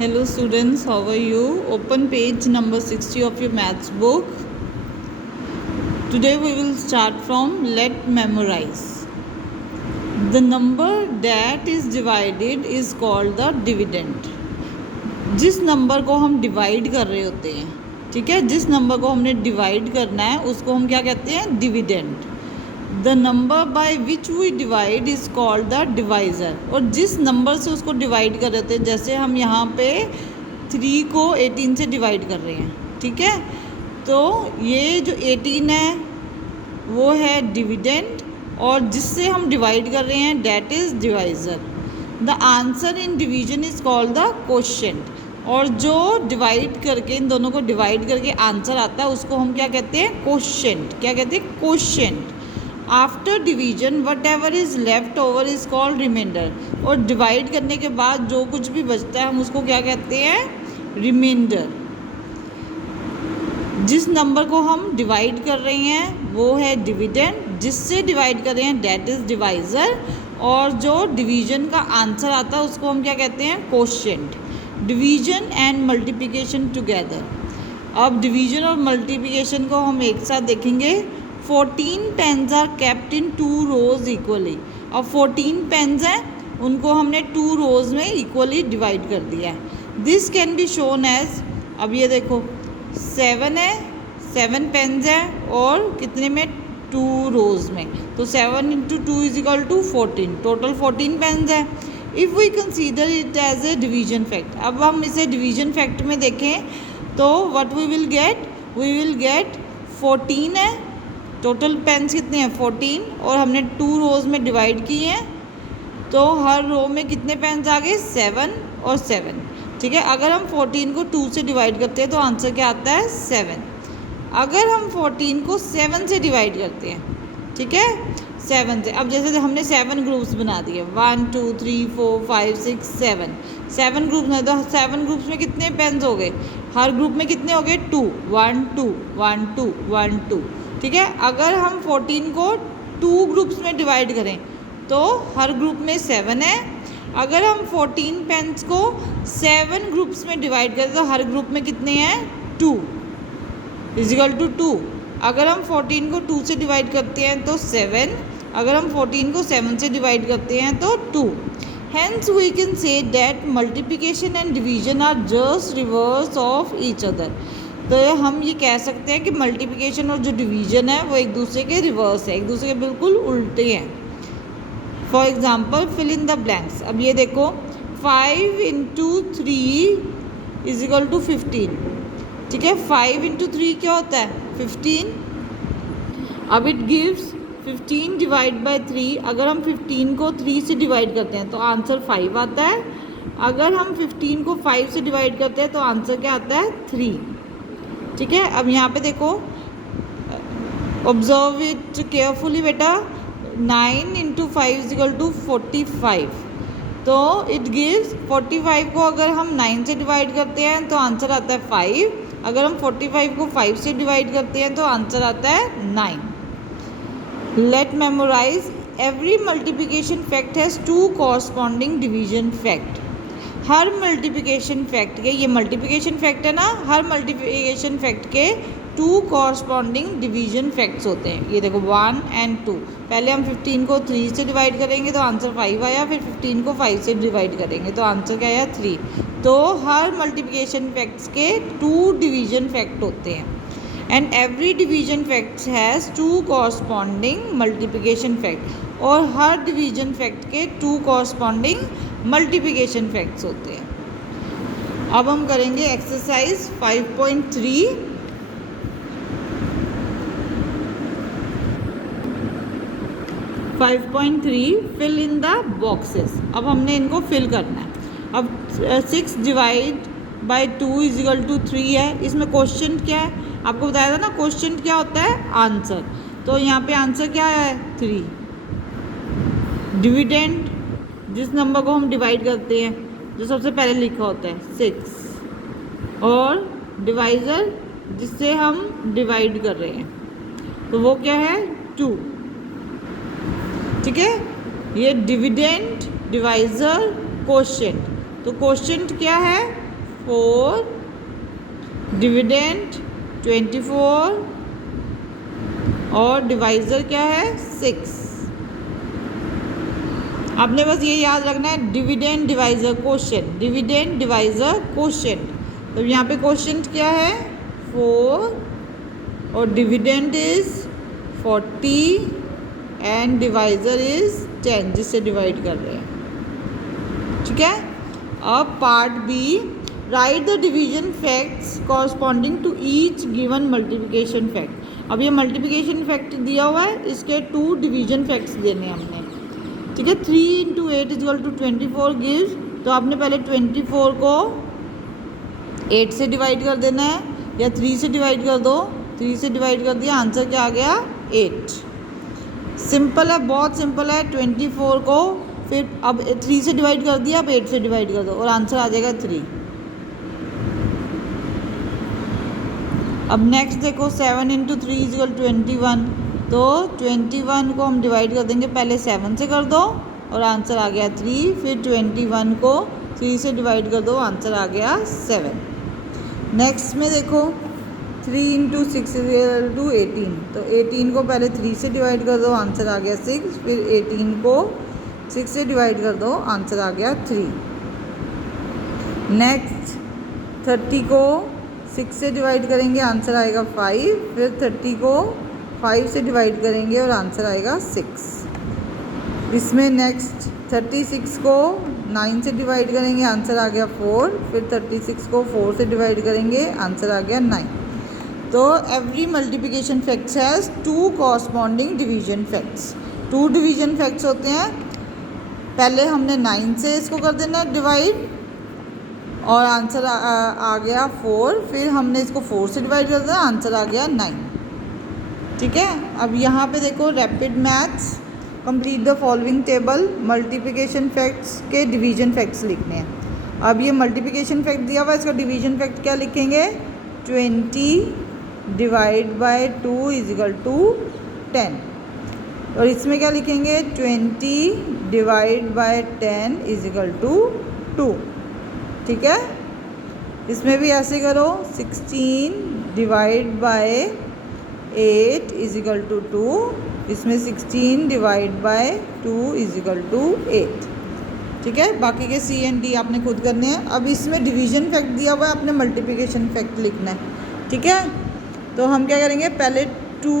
Hello students, how are you? Open page number 60 of your maths book. Today we will start from let memorize. The number that is divided is called the dividend. जिस number को हम divide कर रहे होते हैं, ठीक है, जिस नंबर को हमने डिवाइड करना है उसको हम क्या कहते हैं? Dividend. The number by which we divide is called the divisor. और जिस नंबर से उसको डिवाइड कर रहे थे, जैसे हम यहाँ पे 3 को 18 से डिवाइड कर रहे हैं, ठीक है, तो ये जो 18 है वो है डिविडेंड, और जिससे हम डिवाइड कर रहे हैं that is divisor. The answer in division is called the quotient. और जो डिवाइड करके, इन दोनों को डिवाइड करके आंसर आता है उसको हम क्या कहते हैं? क्वोशिएंट. क्या कहते हैं? Quotient. After division whatever is left over is called remainder. और डिवाइड करने के बाद जो कुछ भी बचता है हम उसको क्या कहते हैं? रिमाइंडर. जिस नंबर को हम डिवाइड कर रहे हैं वो है डिविडेंड, जिससे डिवाइड कर रहे हैं डैट इज़ डिवाइज़र, और जो डिवीजन का आंसर आता है उसको हम क्या कहते हैं? Quotient. Division and multiplication together. अब डिवीजन और मल्टीप्लिकेशन को हम एक साथ देखेंगे. 14 pens are kept in 2 rows equally. अब 14 पेन्स हैं, उनको हमने 2 रोज में इक्वली डिवाइड कर दिया है. This can be shown as, अब ये देखो 7 है, 7 पेन्स हैं और कितने में? 2 रोज में. तो 7 × 2 is equal to 14. Total 14 pens हैं. If we consider it as a division fact. अब हम इसे डिवीजन फैक्ट में देखें तो what we will get? We will get 14 है, टोटल पेन्स कितने हैं? 14, और हमने 2 रोज में डिवाइड किए हैं, तो हर रो में कितने पेन्स आ गए? 7 और 7. ठीक है, अगर हम 14 को 2 से डिवाइड करते हैं तो आंसर क्या आता है? 7. अगर हम 14 को 7 से डिवाइड करते हैं, ठीक है, 7 से, अब जैसे हमने 7 ग्रुप्स बना दिए, 1 2 3 4 5 6 7, 7 ग्रुप्स में, तो 7 ग्रुप्स में कितने पेन्स हो गए? हर ग्रुप में कितने हो गए? 2. 1 2 1 2 1 2. ठीक है, अगर हम 14 को 2 ग्रुप्स में डिवाइड करें तो हर ग्रुप में 7 है. अगर हम 14 पेन्स को 7 ग्रुप्स में डिवाइड करें तो हर ग्रुप में कितने हैं? 2 इज इक्वल टू 2. अगर हम 14 को 2 से डिवाइड करते हैं तो 7, अगर हम 14 को 7 से डिवाइड करते हैं तो 2. Hence we can say that multiplication and division are just reverse of each other. तो हम ये कह सकते हैं कि मल्टीप्लिकेशन और जो डिवीजन है वो एक दूसरे के रिवर्स है, एक दूसरे के बिल्कुल उल्टे हैं. For example fill in the blanks. अब ये देखो 5 × 3 इज इक्वल टू 15. ठीक है, 5 × 3 क्या होता है? 15. अब इट गिव्स 15 डिवाइड बाय 3. अगर हम 15 को 3 से डिवाइड करते हैं तो आंसर 5 आता है. अगर हम 15 को 5 से डिवाइड करते हैं तो आंसर क्या आता है? 3. ठीक है, अब यहाँ पे देखो, ऑब्जर्व इट केयरफुली बेटा. 9 × 5 इज इक्वल टू 45. तो इट गिव्स 45 को अगर हम 9 से डिवाइड करते हैं तो आंसर आता है 5. अगर हम 45 को 5 से डिवाइड करते हैं तो आंसर आता है 9. Let memorise. Every multiplication fact has 2 corresponding division fact. हर मल्टीप्लिकेशन फैक्ट के, ये मल्टीप्लिकेशन फैक्ट है ना, हर मल्टीप्लिकेशन फैक्ट के 2 कॉरस्पॉन्डिंग डिवीजन फैक्ट्स होते हैं. ये देखो 1 और 2. पहले हम 15 को 3 से डिवाइड करेंगे तो आंसर 5 आया, फिर 15 को 5 से डिवाइड करेंगे तो आंसर क्या आया? 3. तो हर मल्टीप्लिकेशन फैक्ट्स के 2 डिवीजन फैक्ट होते हैं. And every division fact has 2 corresponding multiplication fact. और हर डिवीजन फैक्ट के 2 कॉरस्पॉन्डिंग मल्टीप्लिकेशन फैक्ट्स होते हैं. अब हम करेंगे exercise 5.3. Fill in the boxes. अब हमने इनको फिल करना है. अब 6 divide by 2 is equal to 3 है. इसमें क्वेश्चन क्या है? आपको बताया था ना, क्वेश्चन क्या होता है? आंसर. तो यहाँ पे आंसर क्या है? 3. डिविडेंड, जिस नंबर को हम डिवाइड करते हैं, जो सबसे पहले लिखा होता है 6, और डिवाइज़र जिससे हम डिवाइड कर रहे हैं तो वो क्या है? 2. ठीक है, ये डिविडेंड, डिवाइज़र, क्वोशिएंट. तो क्वोशिएंट क्या है? 4, डिविडेंड 24 और डिवाइज़र क्या है 6। आपने बस ये याद रखना है, dividend divisor quotient, dividend divisor quotient. तो यहाँ पे क्वोशिएंट क्या है 4 और dividend is 40 and divisor is 10, जिससे डिवाइड कर रहे हैं। ठीक है। अब part B, right the division facts corresponding to each given multiplication fact. अब ये मल्टीप्लिकेशन फैक्ट दिया हुआ है, इसके 2 डिवीजन फैक्ट्स देने हैं हमने। ठीक है। 3 × 8 = 24 गिव्स, तो आपने पहले 24 को 8 से डिवाइड कर देना है, या 3 से डिवाइड कर दो। 3 से डिवाइड कर दिया, आंसर क्या आ गया 8। सिंपल है, बहुत सिंपल है। 24 को फिर अब 3 से डिवाइड कर दिया, अब 8 से डिवाइड कर दो और आंसर आ जाएगा 3। अब नेक्स्ट देखो, 7 × 3 = 21, तो 21 को हम डिवाइड कर देंगे, पहले 7 से कर दो और आंसर आ गया 3। फिर 21 को 3 से डिवाइड कर दो, आंसर आ गया 7। नेक्स्ट में देखो, 3 × 6 = 18, तो 18 को पहले 3 से डिवाइड कर दो, आंसर आ गया 6। फिर 18 को 6 से डिवाइड कर दो, आंसर आ गया 3। नेक्स्ट 30 को 6 से डिवाइड करेंगे, आंसर आएगा 5। फिर 30 को 5 से डिवाइड करेंगे और आंसर आएगा 6। इसमें नेक्स्ट 36 को 9 से डिवाइड करेंगे, आंसर आ गया 4। फिर 36 को 4 से डिवाइड करेंगे, आंसर आ गया 9। तो every multiplication facts has 2 corresponding division facts. 2 division facts होते हैं। पहले हमने 9 से इसको कर देना डिवाइड और आंसर आ गया 4। फिर हमने इसको 4 से डिवाइड कर दिया, आंसर आ गया 9। ठीक है। अब यहाँ पे देखो, rapid maths, complete the following table. Multiplication facts के डिवीजन फैक्ट्स लिखने हैं। अब ये मल्टीप्लिकेशन फैक्ट दिया हुआ है, इसका डिवीजन फैक्ट क्या लिखेंगे, 20 / 2 = 10। और इसमें क्या लिखेंगे, 20 / 10 = 2। ठीक है। इसमें भी ऐसे करो, 16 / 8 = 2। इसमें 16 / 2 = 8। ठीक है। बाकी के सी एंड डी आपने खुद करने हैं। अब इसमें डिवीजन फैक्ट दिया हुआ है, आपने मल्टीप्लिकेशन फैक्ट लिखना है। ठीक है। तो हम क्या करेंगे, पहले 2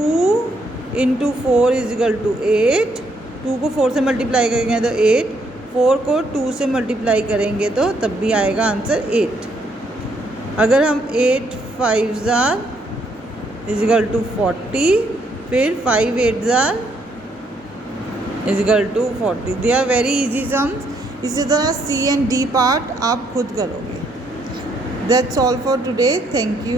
× 4 = 8। 2 को 4 से मल्टीप्लाई करेंगे तो 8। 4 को 2 से मल्टीप्लाई करेंगे तो तब भी आएगा आंसर 8। अगर हम 8 × 5 = 40, फिर 5 × 8 = 40। They are very easy sums. इसी तरह सी एंड डी पार्ट आप खुद करोगे। That's all for today. Thank you.